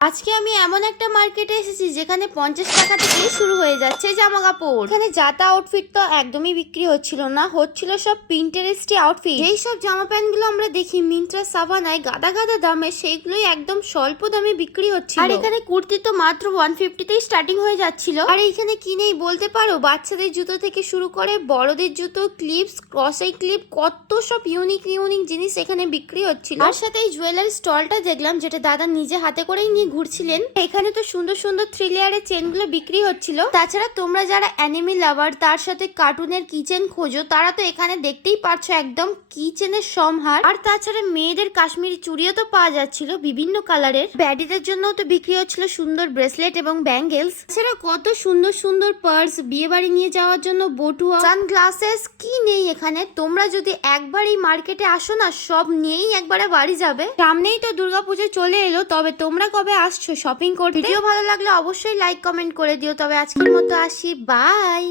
আজকে আমি এমন একটা মার্কেটে এসেছি যেখানে 50 টাকা থেকে শুরু হয়ে যাচ্ছে জামা কাপড়। এখানে যাতা আউটফিট তো একদমই বিক্রি হচ্ছিল না, হচ্ছিল সব পিন্টারেস্টি আউটফিট। যেই সব জামা প্যান্ট গুলো আমরা দেখি মিন্ত্রা সাভানায় গাদা গাদা দামে, সেইগুলোই একদম স্বল্প দামে বিক্রি হচ্ছিল। আর এখানে কুর্তি তো মাত্র 150তেই স্টার্টিং হয়ে যাচ্ছিল। আর এইখানে কিনেই বলতে পারো বাচ্চাদের জুতো থেকে শুরু করে বড়দের জুতো, ক্লিপস, ক্রসাই ক্লিপ, কত সব ইউনিক ইউনিক জিনিস এখানে বিক্রি হচ্ছিল। আর সাথে এই জুয়েলারি স্টলটা দেখলাম যেটা দাদা নিজে হাতে করেই নিয়ে ঘুরছিলেন। এখানে তো সুন্দর সুন্দর 3 লেয়ারের চেনগুলো বিক্রি হচ্ছিল। তাছাড়া তোমরা যারা অ্যানিমি লাভার, তার সাথে কার্টুনের কিচেন খোঁজো, তারা তো এখানে দেখতেই পারছো একদম কিচেনের সমাহার। আর তাছাড়া মেয়েদের কাশ্মীরি চুড়িও তো পাওয়া যাচ্ছিল বিভিন্ন কালারের। ব্যাডিদের জন্যও তো বিক্রি হচ্ছিল সুন্দর ব্রেসলেট এবং ব্যাঙ্গেলস। তাছাড়া কত সুন্দর সুন্দর পার্স, বিয়ে বাড়ি নিয়ে যাওয়ার জন্য বটুয়া, সানগ্লাসেস, কি নেই এখানে। তোমরা যদি একবার এই মার্কেটে আসো না, সব নিয়েই একবারে বাড়ি যাবে। সামনেই তো দুর্গাপুজো চলে এলো, তবে তোমরা কবে আসছো শপিং করতে? ভিডিও ভালো লাগলে অবশ্যই লাইক কমেন্ট করে দিও। তবে আজকের মতো আসি, বাই।